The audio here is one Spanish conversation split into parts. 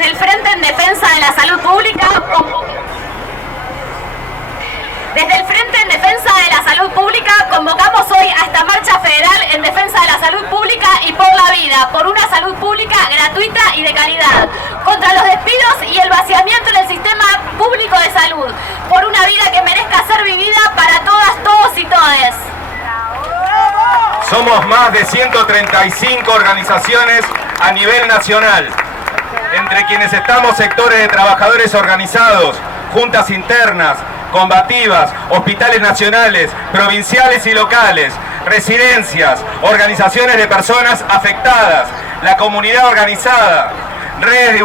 Desde el Frente en Defensa de la Salud Pública, convocamos hoy a esta marcha federal en defensa de la salud pública y por la vida, por una salud pública gratuita y de calidad, contra los despidos y el vaciamiento en el sistema público de salud, por una vida que merezca ser vivida para todas, todos y todes. Somos más de 135 organizaciones a nivel nacional, entre quienes estamos sectores de trabajadores organizados, juntas internas, combativas, hospitales nacionales, provinciales y locales, residencias, organizaciones de personas afectadas, la comunidad organizada, redes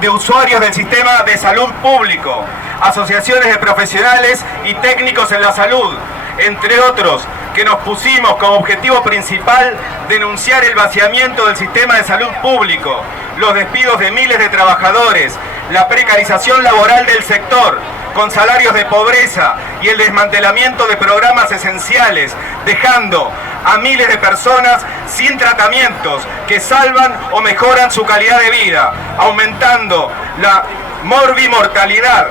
de usuarios del sistema de salud público, asociaciones de profesionales y técnicos en la salud, entre otros, que nos pusimos como objetivo principal denunciar el vaciamiento del sistema de salud público, los despidos de miles de trabajadores, la precarización laboral del sector, con salarios de pobreza y el desmantelamiento de programas esenciales, dejando a miles de personas sin tratamientos que salvan o mejoran su calidad de vida, aumentando la morbimortalidad,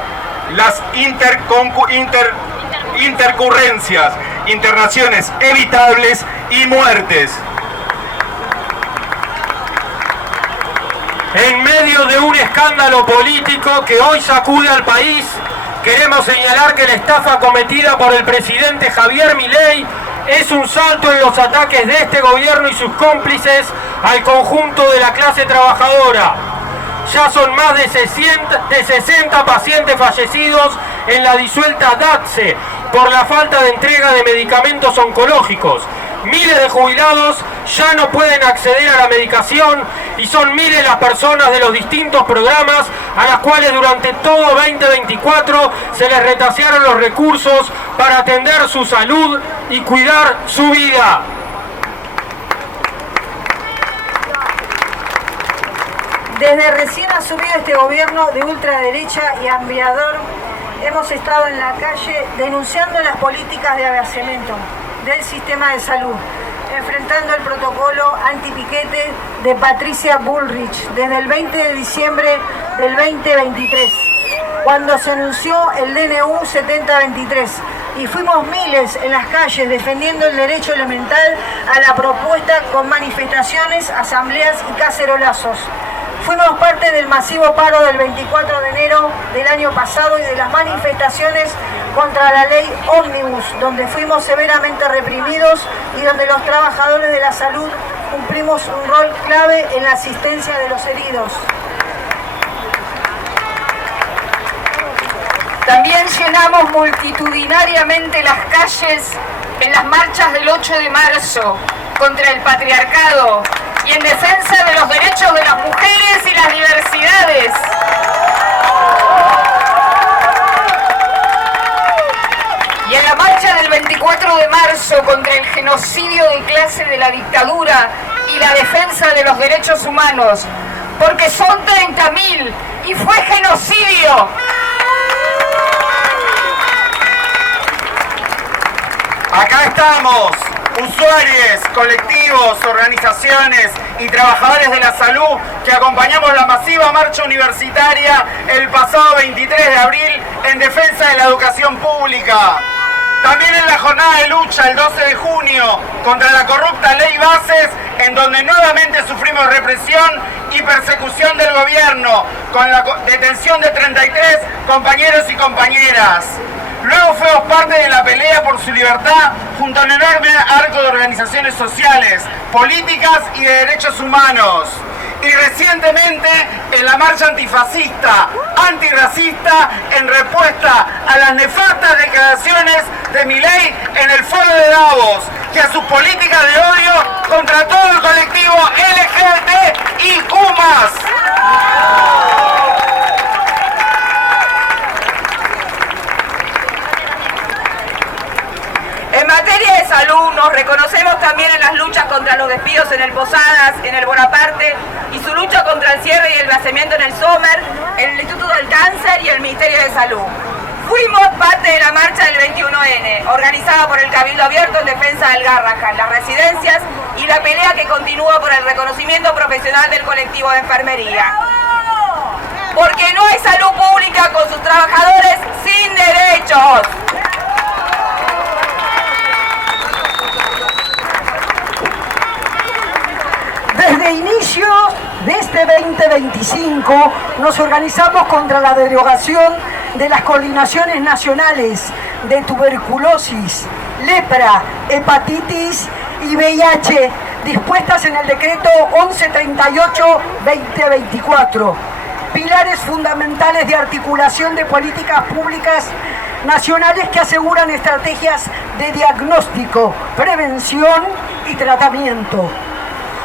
las intercurrencias, internaciones evitables y muertes. En medio de un escándalo político que hoy sacude al país, queremos señalar que la estafa cometida por el presidente Javier Milei es un salto en los ataques de este gobierno y sus cómplices al conjunto de la clase trabajadora. Ya son más de 60 pacientes fallecidos en la disuelta DATSE por la falta de entrega de medicamentos oncológicos. Miles de jubilados ya no pueden acceder a la medicación y son miles las personas de los distintos programas a las cuales durante todo 2024 se les retasearon los recursos para atender su salud y cuidar su vida. Desde recién asumido este gobierno de ultraderecha y hambriador, hemos estado en la calle denunciando las políticas de avaciamiento del sistema de salud, enfrentando el protocolo antipiquete de Patricia Bullrich desde el 20 de diciembre del 2023, cuando se anunció el DNU 7023, y fuimos miles en las calles defendiendo el derecho elemental a la propuesta con manifestaciones, asambleas y cacerolazos. Fuimos parte del masivo paro del 24 de enero del año pasado y de las manifestaciones contra la ley Ómnibus, donde fuimos severamente reprimidos y donde los trabajadores de la salud cumplimos un rol clave en la asistencia de los heridos. También llenamos multitudinariamente las calles en las marchas del 8 de marzo contra el patriarcado y en defensa de los derechos de las mujeres y las diversidades. Y en la marcha del 24 de marzo contra el genocidio de clase de la dictadura y la defensa de los derechos humanos, porque son 30.000 y fue genocidio. Acá estamos, usuarios, colectivos, organizaciones y trabajadores de la salud que acompañamos la masiva marcha universitaria el pasado 23 de abril en defensa de la educación pública. También en la jornada de lucha el 12 de junio contra la corrupta ley Bases, en donde nuevamente sufrimos represión y persecución del gobierno con la detención de 33 compañeros y compañeras. Luego fuimos parte de la pelea por su libertad junto a un enorme arco de organizaciones sociales, políticas y de derechos humanos. Y recientemente en la marcha antifascista, antirracista, en respuesta a las nefastas declaraciones de Milei en el foro de Davos y a sus políticas de odio contra todo el colectivo LGBTIQ+. En materia de salud nos reconocemos también en las luchas contra los despidos en el Posadas, en el Bonaparte y su lucha contra el cierre y el vaciamiento en el Sommer, en el Instituto del Cáncer y el Ministerio de Salud. Fuimos parte de la marcha del 21N, organizada por el Cabildo Abierto en defensa del Garrahan, las residencias y la pelea que continúa por el reconocimiento profesional del colectivo de enfermería. porque no hay salud pública con sus trabajadores sin derechos. Desde inicio de este 2025 nos organizamos contra la derogación de las coordinaciones nacionales de tuberculosis, lepra, hepatitis y VIH dispuestas en el decreto 1138-2024, pilares fundamentales de articulación de políticas públicas nacionales que aseguran estrategias de diagnóstico, prevención y tratamiento.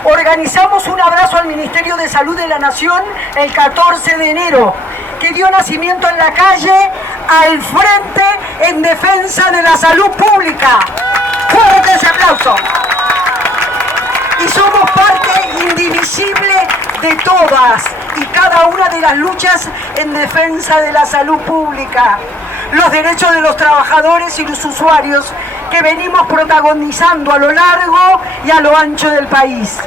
Organizamos un abrazo al Ministerio de Salud de la Nación el 14 de enero, que dio nacimiento en la calle al Frente en Defensa de la Salud Pública. ¡Fuerte ese aplauso! Y somos parte indivisible de todas y cada una de las luchas en defensa de la salud pública, los derechos de los trabajadores y los usuarios que venimos protagonizando a lo largo y a lo ancho del país.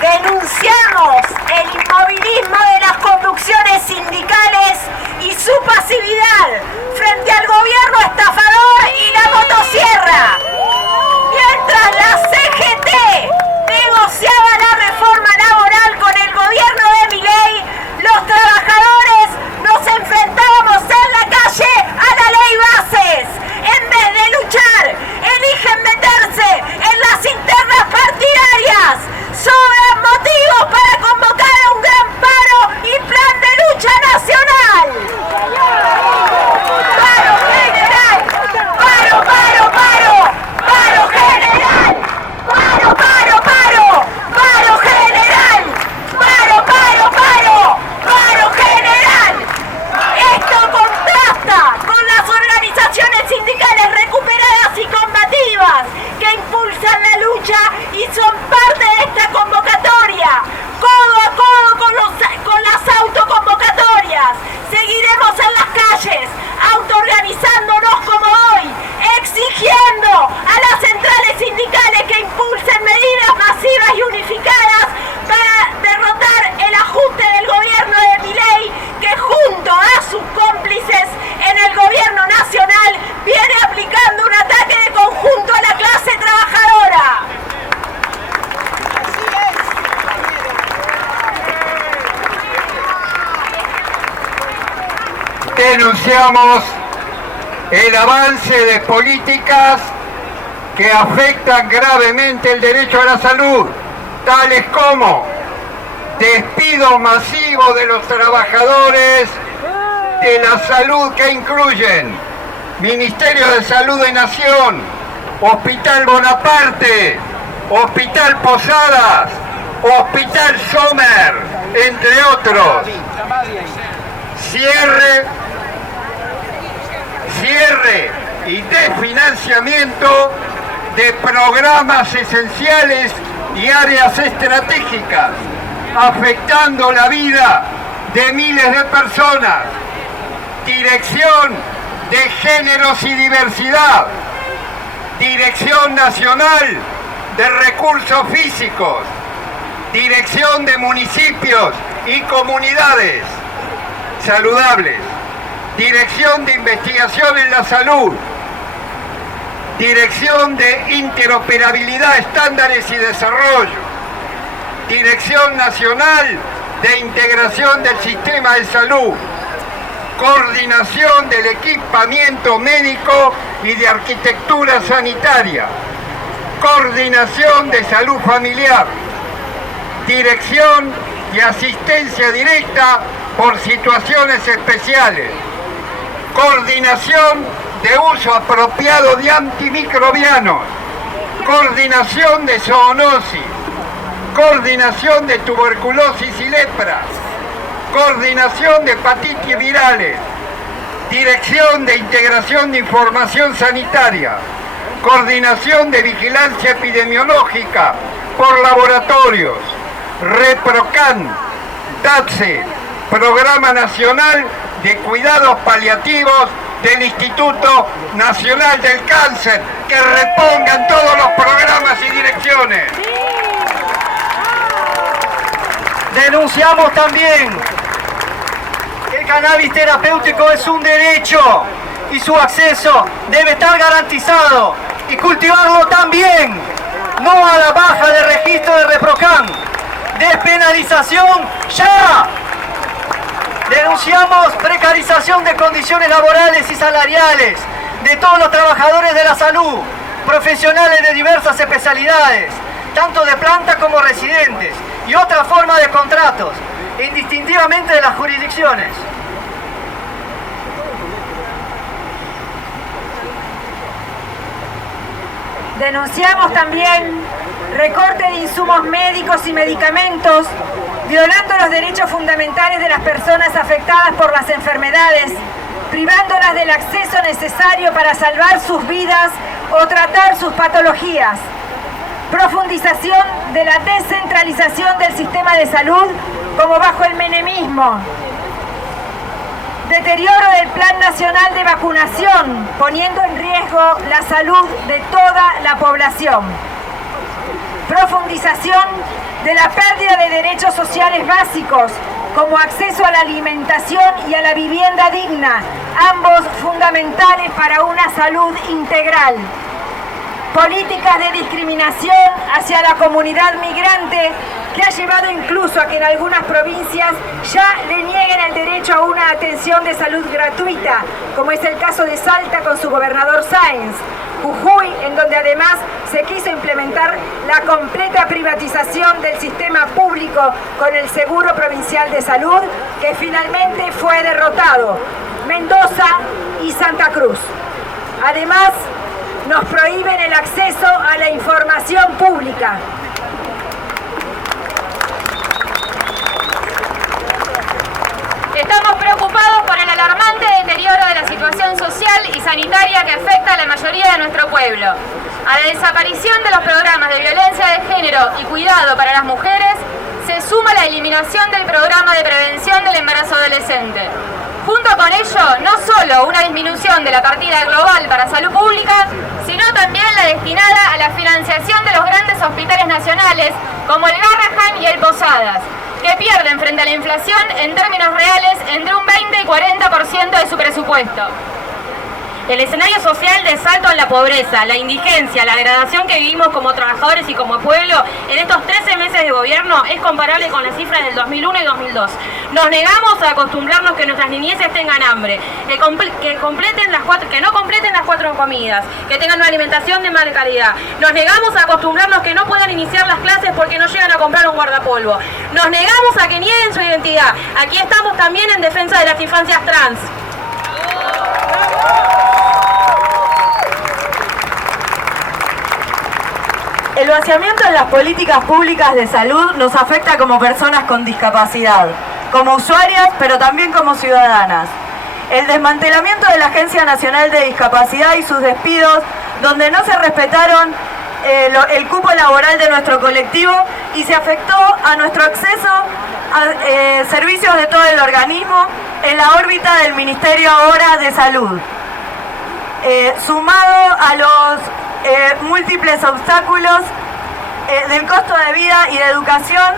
Denunciamos el inmovilismo de las conducciones sindicales y su pasividad frente al gobierno estafador y la motosierra. Mientras la CGT negociaba la reforma laboral con el gobierno de Milei, los trabajadores nos enfrentábamos en la calle a la ley Bases. En vez de luchar, eligen meterse en las internas partidarias. Sobran motivos para convocar a un gran paro y plan de lucha nacional. ¡Paro general! ¡Paro, paro, paro! ¡Paro general! ¡Paro, paro, paro! ¡Paro general! ¡Paro, paro, paro! ¡Paro general! Esto contrasta con las organizaciones sindicales recuperadas y combativas que impulsan la lucha y son parte de esta convocatoria. Codo a codo con las autoconvocatorias. Seguiremos en las calles, autoorganizándonos como hoy, exigiendo a las centrales sindicales que impulsen medidas masivas y unificadas para derrotar el ajuste del gobierno de Milei, que junto a sus cómplices en el gobierno nacional viene aplicando un ataque de conjunto a la clase trabajadora. Denunciamos el avance de políticas que afectan gravemente el derecho a la salud, tales como despido masivo de los trabajadores de la salud que incluyen Ministerio de Salud de Nación, Hospital Bonaparte, Hospital Posadas, Hospital Sommer, entre otros. Cierre y desfinanciamiento de programas esenciales y áreas estratégicas, afectando la vida de miles de personas. Dirección de Géneros y Diversidad, Dirección Nacional de Recursos Físicos, Dirección de Municipios y Comunidades Saludables, Dirección de Investigación en la Salud, Dirección de Interoperabilidad, Estándares y Desarrollo, Dirección Nacional de Integración del Sistema de Salud, Coordinación del Equipamiento Médico y de Arquitectura Sanitaria, Coordinación de Salud Familiar, Dirección de Asistencia Directa por Situaciones Especiales, Coordinación de Uso Apropiado de Antimicrobianos, Coordinación de Zoonosis, Coordinación de Tuberculosis y Lepra, Coordinación de Hepatitis Virales, Dirección de Integración de Información Sanitaria, Coordinación de Vigilancia Epidemiológica por Laboratorios, ReproCan, DATSE, Programa Nacional de Cuidados Paliativos del Instituto Nacional del Cáncer, que repongan todos los programas y direcciones. Denunciamos también que el cannabis terapéutico es un derecho y su acceso debe estar garantizado, y cultivarlo también, no a la baja de registro de ReproCan. Despenalización ya. Denunciamos precarización de condiciones laborales y salariales de todos los trabajadores de la salud, profesionales de diversas especialidades, tanto de planta como residentes, y otra forma de contratos, indistintivamente de las jurisdicciones. Denunciamos también recorte de insumos médicos y medicamentos, violando los derechos fundamentales de las personas afectadas por las enfermedades, privándolas del acceso necesario para salvar sus vidas o tratar sus patologías. Profundización de la descentralización del sistema de salud como bajo el menemismo. Deterioro del Plan Nacional de Vacunación, poniendo en riesgo la salud de toda la población. Profundización de la pérdida de derechos sociales básicos, como acceso a la alimentación y a la vivienda digna, ambos fundamentales para una salud integral. Políticas de discriminación hacia la comunidad migrante, que ha llevado incluso a que en algunas provincias ya le nieguen el derecho a una atención de salud gratuita, como es el caso de Salta con su gobernador Sáenz, Jujuy, en donde además se quiso implementar la completa privatización del sistema público con el Seguro Provincial de Salud, que finalmente fue derrotado, Mendoza y Santa Cruz. Además, nos prohíben el acceso a la información pública. Estamos preocupados por el alarmante deterioro de la situación social y sanitaria que afecta a la mayoría de nuestro pueblo. A la desaparición de los programas de violencia de género y cuidado para las mujeres, se suma la eliminación del programa de prevención del embarazo adolescente. Junto con ello, no solo una disminución de la partida global para salud pública, sino también la destinada a la financiación de los grandes hospitales nacionales, como el Garrahan y el Posadas, que pierden frente a la inflación en términos reales entre un 20 y 40% de su presupuesto. El escenario social de salto en la pobreza, la indigencia, la degradación que vivimos como trabajadores y como pueblo en estos 13 meses de gobierno es comparable con las cifras del 2001 y 2002. Nos negamos a acostumbrarnos que nuestras niñeces tengan hambre, que no completen las 4 comidas, que tengan una alimentación de mala calidad. Nos negamos a acostumbrarnos que no puedan iniciar las clases porque no llegan a comprar un guardapolvo. Nos negamos a que nieguen su identidad. Aquí estamos también en defensa de las infancias trans. El vaciamiento en las políticas públicas de salud nos afecta como personas con discapacidad, como usuarias, pero también como ciudadanas. El desmantelamiento de la Agencia Nacional de Discapacidad y sus despidos, donde no se respetaron el cupo laboral de nuestro colectivo y se afectó a nuestro acceso a servicios de todo el organismo en la órbita del Ministerio ahora de Salud. Sumado a los múltiples obstáculos del costo de vida y de educación,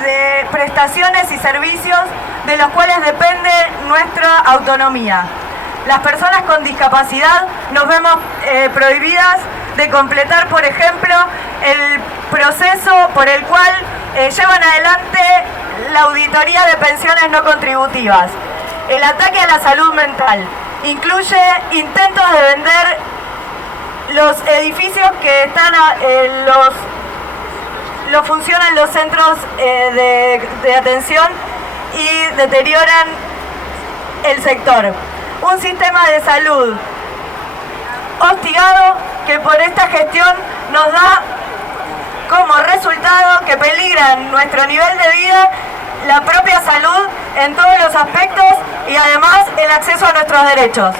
de prestaciones y servicios de los cuales depende nuestra autonomía. Las personas con discapacidad nos vemos prohibidas de completar, por ejemplo, el proceso por el cual llevan adelante la auditoría de pensiones no contributivas. El ataque a la salud mental incluye intentos de vender los edificios que están funcionan los centros de atención y deterioran el sector. Un sistema de salud hostigado que por esta gestión nos da como resultado que peligran nuestro nivel de vida, la propia salud en todos los aspectos y además el acceso a nuestros derechos.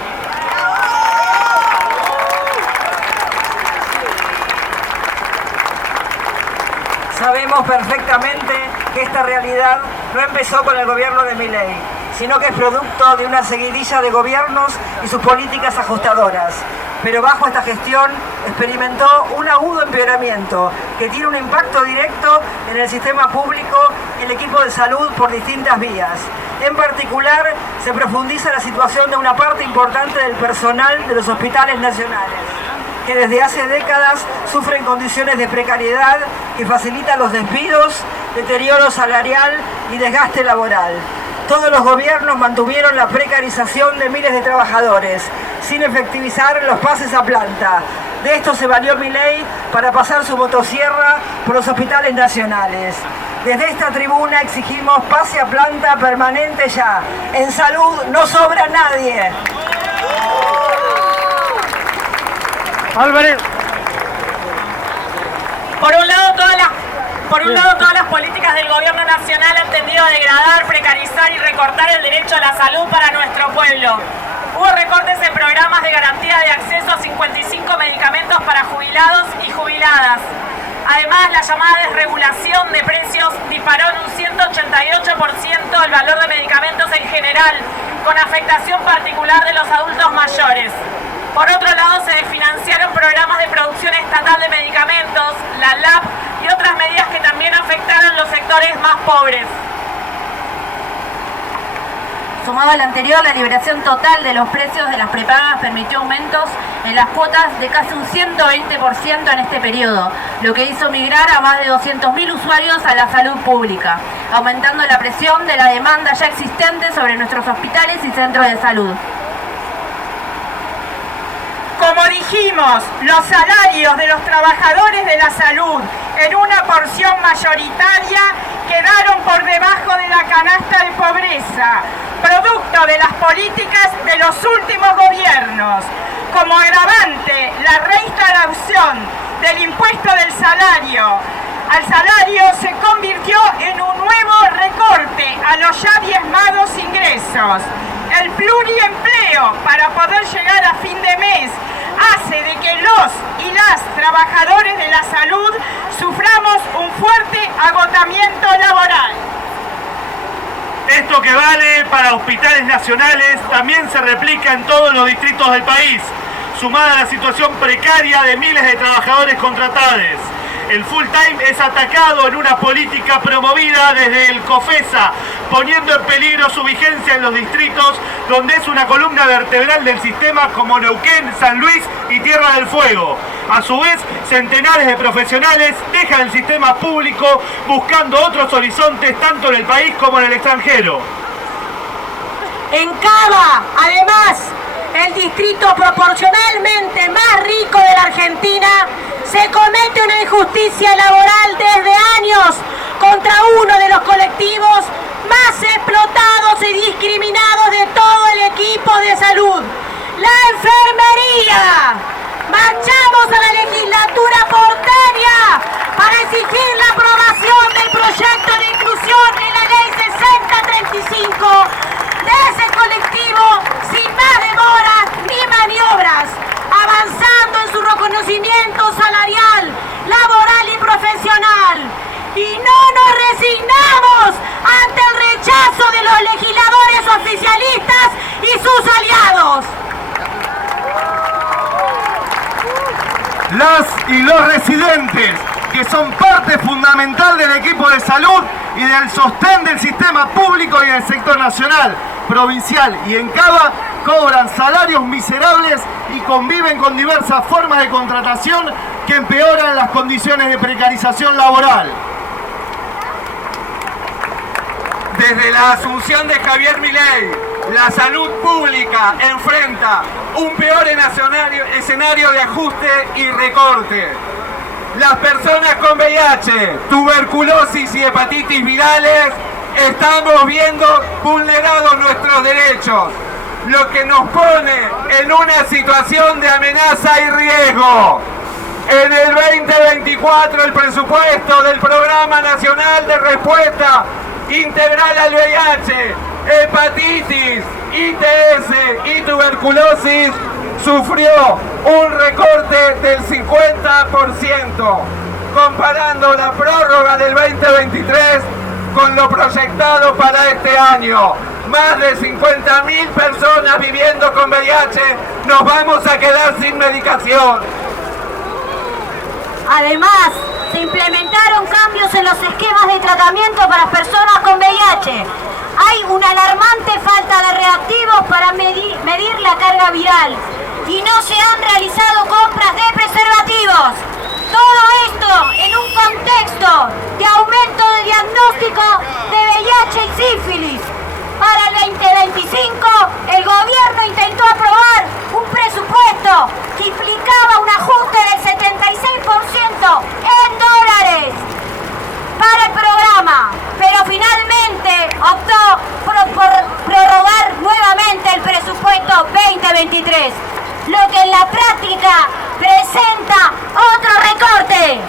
Sabemos perfectamente que esta realidad no empezó con el gobierno de Milei, sino que es producto de una seguidilla de gobiernos y sus políticas ajustadoras. Pero bajo esta gestión experimentó un agudo empeoramiento que tiene un impacto directo en el sistema público y el equipo de salud por distintas vías. En particular, se profundiza la situación de una parte importante del personal de los hospitales nacionales, que desde hace décadas sufren condiciones de precariedad que facilitan los despidos, deterioro salarial y desgaste laboral. Todos los gobiernos mantuvieron la precarización de miles de trabajadores, sin efectivizar los pases a planta. De esto se valió Milei para pasar su motosierra por los hospitales nacionales. Desde esta tribuna exigimos pase a planta permanente ya. En salud no sobra nadie. Álvarez. Por un lado, todas las políticas del gobierno nacional han tendido a degradar, precarizar y recortar el derecho a la salud para nuestro pueblo. Hubo recortes en programas de garantía de acceso a 55 medicamentos para jubilados y jubiladas. Además, la llamada desregulación de precios disparó en un 188% el valor de medicamentos en general, con afectación particular de los adultos mayores. Por otro lado, se desfinanciaron programas de producción estatal de medicamentos, la LAP y otras medidas que también afectaron los sectores más pobres. Sumado al anterior, la liberación total de los precios de las prepagas permitió aumentos en las cuotas de casi un 120% en este periodo, lo que hizo migrar a más de 200.000 usuarios a la salud pública, aumentando la presión de la demanda ya existente sobre nuestros hospitales y centros de salud. Como dijimos, los salarios de los trabajadores de la salud en una porción mayoritaria quedaron por debajo de la canasta de pobreza, producto de las políticas de los últimos gobiernos. Como agravante, la reinstalación del impuesto del salario al salario se convirtió en un nuevo recorte a los ya diezmados ingresos. El pluriempleo para poder llegar a fin de mes hace de que los y las trabajadores de la salud suframos un fuerte agotamiento laboral. Esto que vale para hospitales nacionales también se replica en todos los distritos del país, sumada a la situación precaria de miles de trabajadores contratados. El full time es atacado en una política promovida desde el COFESA, poniendo en peligro su vigencia en los distritos donde es una columna vertebral del sistema como Neuquén, San Luis y Tierra del Fuego. A su vez, centenares de profesionales dejan el sistema público buscando otros horizontes tanto en el país como en el extranjero. En Cava, además, el distrito proporcionalmente más rico de la Argentina, se comete una injusticia laboral desde años contra uno de los colectivos más explotados y discriminados de todo el equipo de salud, la enfermería. Marchamos a la legislatura porteña para exigir la aprobación del proyecto de inclusión en la ley 6035 de ese colectivo sin más demoras ni maniobras, avanzando en su reconocimiento salarial, laboral y profesional. Y no nos resignamos ante el rechazo de los legisladores oficialistas y sus aliados. Las y los residentes, que son parte fundamental del equipo de salud y del sostén del sistema público y del sector nacional, provincial y en Cava, cobran salarios miserables y conviven con diversas formas de contratación que empeoran las condiciones de precarización laboral. Desde la asunción de Javier Milei, la salud pública enfrenta un peor escenario de ajuste y recorte. Las personas con VIH, tuberculosis y hepatitis virales estamos viendo vulnerados nuestros derechos, lo que nos pone en una situación de amenaza y riesgo. En el 2024 el presupuesto del Programa Nacional de Respuesta Integral al VIH, hepatitis, ITS y tuberculosis sufrió un recorte del 50%, comparando la prórroga del 2023 con lo proyectado para este año. Más de 50.000 personas viviendo con VIH nos vamos a quedar sin medicación. Además, se implementaron cambios en los esquemas de tratamiento para personas con VIH. Hay una alarmante falta de reactivos para medir la carga viral y no se han realizado compras de preservativos. Todo esto en un contexto de aumento de diagnóstico de VIH y sífilis. Para el 2025, el gobierno intentó aprobar un presupuesto que implicaba un ajuste del 76% en dólares para el programa, pero finalmente optó por prorrogar nuevamente el presupuesto 2023, lo que en la práctica presenta otro recorte.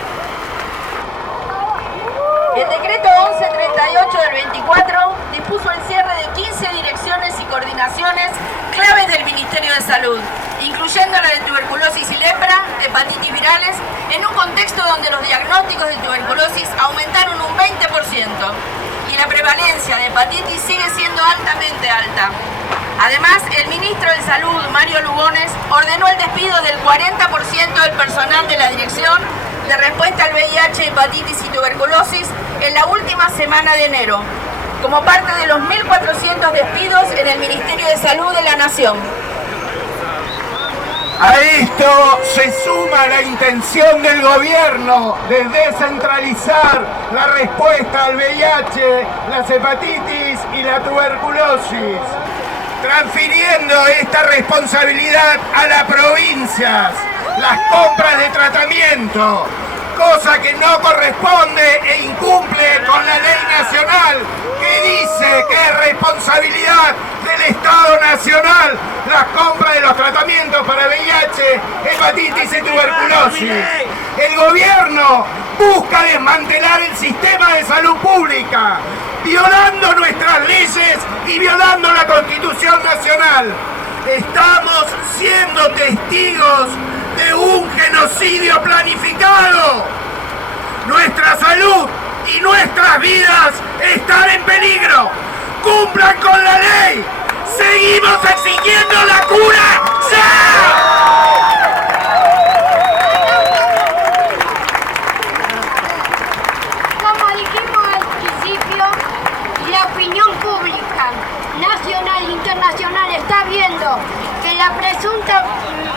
El decreto 1138 del 24 dispuso el cierre de 15 direcciones y coordinaciones claves del Ministerio de Salud, incluyendo la de tuberculosis y lepra, hepatitis virales, en un contexto donde los diagnósticos de tuberculosis aumentaron un 20% y la prevalencia de hepatitis sigue siendo altamente alta. Además, el ministro de Salud, Mario Lugones, ordenó el despido del 40% del personal de la Dirección de Respuesta al VIH, Hepatitis y Tuberculosis en la última semana de enero, como parte de los 1.400 despidos en el Ministerio de Salud de la Nación. A esto se suma la intención del gobierno de descentralizar la respuesta al VIH, las hepatitis y la tuberculosis, transfiriendo esta responsabilidad a las provincias, las compras de tratamiento, cosa que no corresponde e incumple con la ley nacional que dice que es responsabilidad del Estado Nacional las compras de los tratamientos para VIH, hepatitis y tuberculosis. El gobierno busca desmantelar el sistema de salud pública, violando nuestras leyes y violando la Constitución Nacional. Estamos siendo testigos de un genocidio planificado. Nuestra salud y nuestras vidas están en peligro. ¡Cumplan con la ley! ¡Seguimos exigiendo la cura ya! Como dijimos al principio, la opinión pública nacional e internacional está viendo que la presunta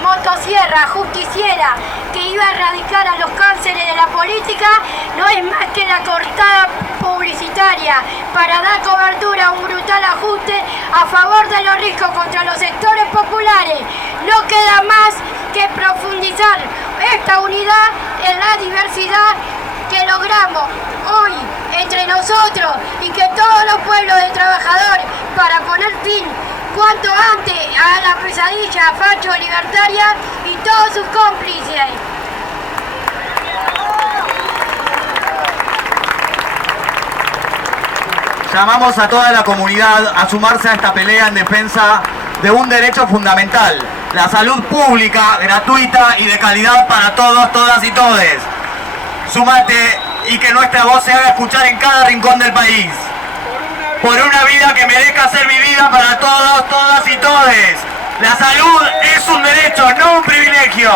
motosierra justiciera que iba a erradicar a los cánceres de la política no es más que la cortada publicitaria para dar cobertura a un brutal ajuste a favor de los ricos contra los sectores populares. No queda más que profundizar esta unidad en la diversidad que logramos hoy entre nosotros y que todos los pueblos de trabajadores para poner fin cuanto antes a la pesadilla facho libertaria y todos sus cómplices. Llamamos a toda la comunidad a sumarse a esta pelea en defensa de un derecho fundamental, la salud pública, gratuita y de calidad para todos, todas y todes. Súmate y que nuestra voz se haga escuchar en cada rincón del país. Por una vida que merezca ser vivida para todos, todas y todes. La salud es un derecho, no un privilegio.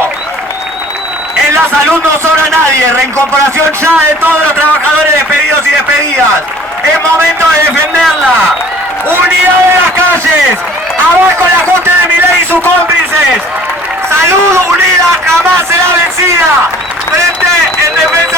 En la salud no sobra nadie. Reincorporación ya de todos los trabajadores despedidos y despedidas. Es momento de defenderla. Unidad de las calles. Abajo el ajuste de Milei y sus cómplices. Salud unida jamás será vencida. Frente en defensa